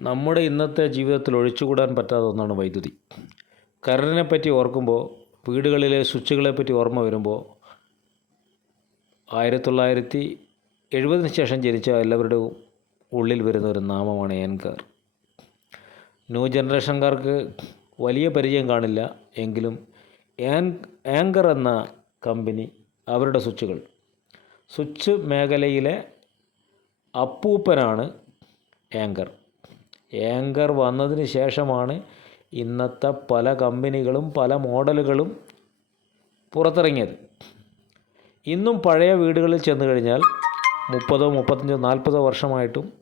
നമ്മുടെ ഇന്നത്തെ ജീവിതത്തിൽ ഒഴിച്ചുകൂടാൻ പറ്റാത്ത ഒന്നാണ് വൈദ്യുതി. കറണ്ടിനെ പറ്റി ഓർക്കുമ്പോൾ വീടുകളിലെ സ്വിച്ചുകളെ പറ്റി ഓർമ്മ വരുമ്പോൾ ആയിരത്തി തൊള്ളായിരത്തി എഴുപതിന് ശേഷം ജനിച്ച എല്ലാവരുടെയും ഉള്ളിൽ വരുന്ന ഒരു നാമമാണ് എൻകാർ ന്യൂ ജനറേഷൻകാർക്ക് വലിയ പരിചയം കാണില്ല. എങ്കിലും ആങ്കർ എന്ന കമ്പനി അവരുടെ സ്വിച്ചുകൾ. സ്വിച്ച് മേഖലയിലെ അപ്പൂപ്പനാണ് ആങ്കർ ആങ്കർ വന്നതിന് ശേഷമാണ് ഇന്നത്തെ പല കമ്പനികളും പല മോഡലുകളും പുറത്തിറങ്ങിയത്. ഇന്നും പഴയ വീടുകളിൽ ചെന്ന് കഴിഞ്ഞാൽ മുപ്പതോ മുപ്പത്തഞ്ചോ നാൽപ്പതോ വർഷമായിട്ടും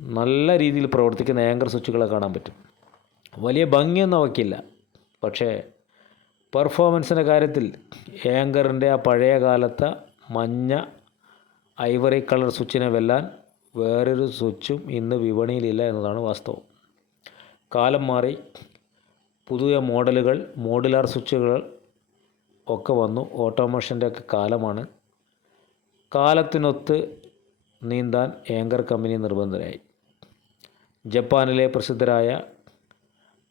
നല്ല രീതിയിൽ പ്രവർത്തിക്കുന്ന ആങ്കർ സ്വിച്ചുകളെ കാണാൻ പറ്റും. വലിയ ഭംഗിയൊന്നും അവയ്ക്കില്ല. പക്ഷേ പെർഫോമൻസിന്റെ കാര്യത്തിൽ ആങ്കറിന്റെ ആ പഴയ കാലത്തെ മഞ്ഞ ഐവറി കളർ സ്വിച്ചിനെ വെല്ലാൻ വേറൊരു സ്വിച്ചും ഇന്ന് വിപണിയിലില്ല എന്നതാണ് വാസ്തവം. കാലം മാറി പുതിയ മോഡലുകൾ മോഡുലാർ സ്വിച്ചുകൾ ഒക്കെ വന്നു. ഓട്ടോമേഷന്റെ ഒക്കെ കാലമാണ്. കാലത്തിനൊത്ത് നീന്താൻ ഏങ്കർ കമ്പനി നിർബന്ധരായി ജപ്പാനിലെ പ്രസിദ്ധരായ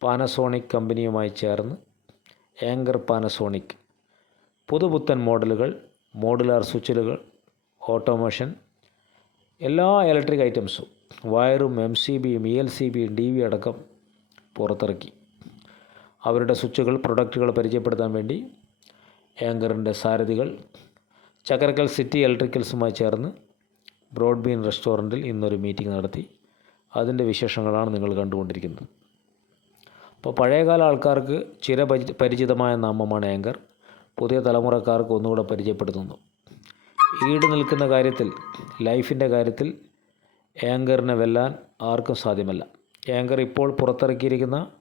പാനസോണിക് കമ്പനിയുമായി ചേർന്ന് ഏങ്കർ പാനസോണിക് പുതുപുത്തൻ മോഡലുകൾ മോഡുലാർ സ്വിച്ചുകൾ ഓട്ടോമേഷൻ എല്ലാ ഇലക്ട്രിക് ഐറ്റംസും വയറും എം സി ബിയും ഇ എൽ സി ബിയും ഡി വി അടക്കം പുറത്തിറക്കി. അവരുടെ സ്വിച്ചുകൾ പ്രൊഡക്റ്റുകൾ പരിചയപ്പെടുത്താൻ വേണ്ടി ഏങ്കറിന്റെ സാരഥികൾ ചക്കരക്കൽ സിറ്റി ഇലക്ട്രിക്കൽസുമായി ചേർന്ന് ബ്രോഡ്ബീൻ റെസ്റ്റോറന്റിൽ ഇന്നൊരു മീറ്റിംഗ് നടത്തി. അതിന്റെ വിശേഷങ്ങളാണ് നിങ്ങൾ കണ്ടുകൊണ്ടിരിക്കുന്നത്. അപ്പോൾ പഴയകാല ആൾക്കാർക്ക് ചിരപരിചിതമായ പരിചിതമായ നാമമാണ് ഏങ്കർ പുതിയ തലമുറക്കാർക്ക് ഒന്നുകൂടെ പരിചയപ്പെടുത്തുന്നു. ഈട് നിൽക്കുന്ന കാര്യത്തിൽ ലൈഫിന്റെ കാര്യത്തിൽ ഏങ്കറിനെ വെല്ലാൻ ആർക്കും സാധ്യമല്ല. ഏങ്കർ ഇപ്പോൾ പുറത്തിറക്കിയിരിക്കുന്ന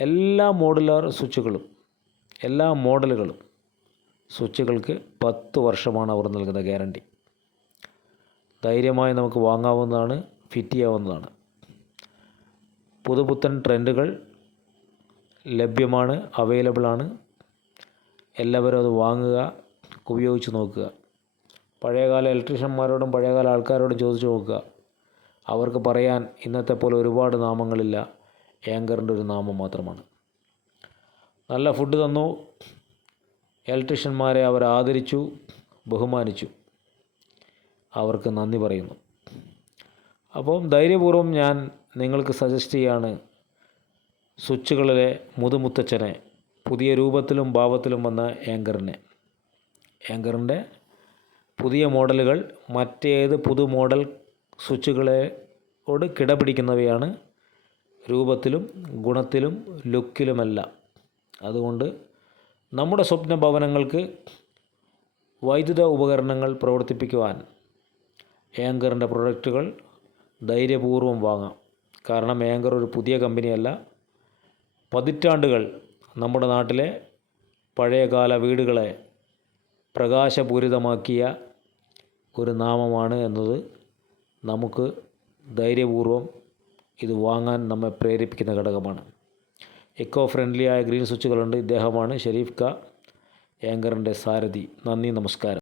എല്ലാ മോഡുലാർ സ്വിച്ചുകളും എല്ലാ മോഡലുകളും സ്വിച്ചുകൾക്ക് പത്ത് വർഷമാണ് അവർ നൽകുന്ന ഗ്യാരണ്ടി. ധൈര്യമായി നമുക്ക് വാങ്ങാവുന്നതാണ് ഫിറ്റ് ചെയ്യാവുന്നതാണ് പുതുപുത്തൻ ട്രെൻഡുകൾ ലഭ്യമാണ് അവൈലബിളാണ്. എല്ലാവരും അത് വാങ്ങുക ഉപയോഗിച്ച് നോക്കുക. പഴയകാല ഇലക്ട്രീഷ്യന്മാരോടും പഴയകാല ആൾക്കാരോടും ചോദിച്ചു നോക്കുക. അവർക്ക് പറയാൻ ഇന്നത്തെ പോലെ ഒരുപാട് നാമങ്ങളില്ല. ഏങ്കറിന്റെ ഒരു നാമം മാത്രമാണ്. നല്ല ഫുഡ് തന്നു. ഇലക്ട്രീഷ്യന്മാരെ അവർ ആദരിച്ചു ബഹുമാനിച്ചു. അവർക്ക് നന്ദി പറയുന്നു. അപ്പം ധൈര്യപൂർവം ഞാൻ നിങ്ങൾക്ക് സജസ്റ്റ് ചെയ്യാണ് സ്വിച്ചുകളിലെ മുതുമുത്തച്ഛനെ പുതിയ രൂപത്തിലും ഭാവത്തിലും വന്ന ഏങ്കറിനെ ഏങ്കറിന്റെ പുതിയ മോഡലുകൾ മറ്റേത് പുതു മോഡൽ സ്വിച്ചുകളോട് കിടപിടിക്കുന്നവയാണ് രൂപത്തിലും ഗുണത്തിലും ലുക്കിലുമല്ല. അതുകൊണ്ട് നമ്മുടെ സ്വപ്ന ഭവനങ്ങൾക്ക് വൈദ്യുത ഉപകരണങ്ങൾ പ്രവർത്തിപ്പിക്കുവാൻ ഏങ്കറിന്റെ പ്രൊഡക്റ്റുകൾ ധൈര്യപൂർവം വാങ്ങാം. കാരണം ഏങ്കർ ഒരു പുതിയ കമ്പനിയല്ല. പതിറ്റാണ്ടുകൾ നമ്മുടെ നാട്ടിലെ പഴയകാല വീടുകളെ പ്രകാശപൂരിതമാക്കിയ ഒരു നാമമാണ് എന്നത്. നമുക്ക് ധൈര്യപൂർവം ഇത് വാങ്ങാൻ നമ്മെ പ്രേരിപ്പിക്കുന്ന ഘടകമാണ്. എക്കോ ഫ്രണ്ട്ലിയായ ഗ്രീൻ സ്വിച്ചുകളുണ്ട് ഇദ്ദേഹമാണ് ഷെരീഫ് ക ഏങ്കറിന്റെ സാരഥി. നന്ദി നമസ്കാരം.